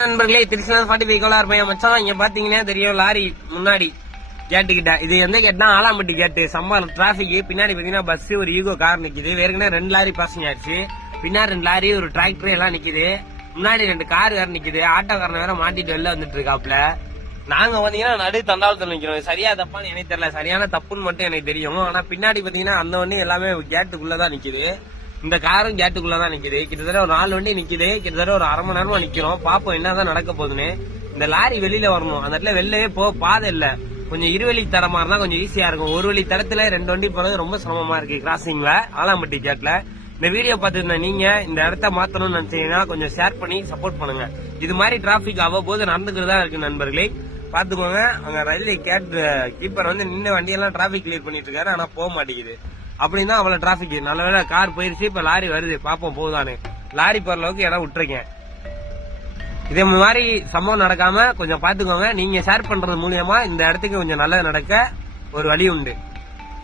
நண்பர்களே, திருச்சி 45 பையன் மச்சான். இங்க பாத்தீங்கன்னா தெரியும், லாரி முன்னாடி கேட்டுக்கிட்ட. இது எந்த கேட்னா ஆலாம்பட்டி கேட்டு. செம்ம டிராபிக். பின்னாடி பாத்தீங்கன்னா பஸ், ஒரு ஈகோ கார் நிக்குது. வேறுனே 2 லாரி பாசிங் ஆயிடுச்சு. பின்னாடி 2 லாரி, ஒரு டிராக்டர் எல்லாம் நிக்குது. முன்னாடி 2 கார் வேற நிக்குது. ஆட்டோக்காரன் வேற மாட்டிட்டு வெளில வந்துட்டு இருக்காப்ல. நாங்க பாத்தீங்கன்னா நடு தண்டாளத்துல நிக்கிறோம். சரியா தப்பான்னு எனக்கு தெரியல. சரியான தப்புன்னு மட்டும் எனக்கு தெரியும். ஆனா பின்னாடி பாத்தீங்கன்னா அந்த வண்டி எல்லாமே கேட்டுக்குள்ளதான் நிக்குது. இந்த காரும் கேட்டுக்குள்ளதான் நிக்குது. கிட்டத்தட்ட ஒரு 4 வண்டி நிக்குது. கிட்டத்தட்ட ஒரு அரை மணி நேரமா நிக்கிறோம். பாப்போம் என்னதான் நடக்க போகுதுன்னு. இந்த லாரி வெளியில வரணும். அந்த இடத்துல வெளிலவே பாதை இல்ல. கொஞ்சம் இருவழி தடமா இருந்தா கொஞ்சம் ஈஸியா இருக்கும். ஒரு வழி தடத்துல 2 வண்டி போறது ரொம்ப சிரமமா இருக்கு கிராசிங்ல, ஆலாம்பட்டி கேட்ல. இந்த வீடியோ பார்த்துருந்தா நீங்க இந்த இடத்த மாத்தணும்னு நினைச்சீங்கன்னா கொஞ்சம் ஷேர் பண்ணி சப்போர்ட் பண்ணுங்க. இது மாதிரி டிராபிக் அவ்வப்போது நடந்துக்கிறதா இருக்கு நண்பர்களே, பாத்துக்கோங்க. அங்க ரயில்வே கேட் கீப்பர் வந்து நின்று வண்டியெல்லாம் டிராபிக் கிளியர் பண்ணிட்டு இருக்காரு. ஆனா போக மாட்டேங்குது. அப்படின்னா அவ்வளவு டிராபிக். நல்ல வேளை கார் போயிருச்சு. இப்ப லாரி வருது, பாப்போம் போகுதானு. லாரி போற அளவுக்கு இடம் விட்டுருக்கேன். இதே மாதிரி சம்பவம் நடக்காம கொஞ்சம் பாத்துக்கோங்க. நீங்க ஷேர் பண்றது மூலியமா இந்த இடத்துக்கு கொஞ்சம் நல்லது நடக்க ஒரு வழி உண்டு.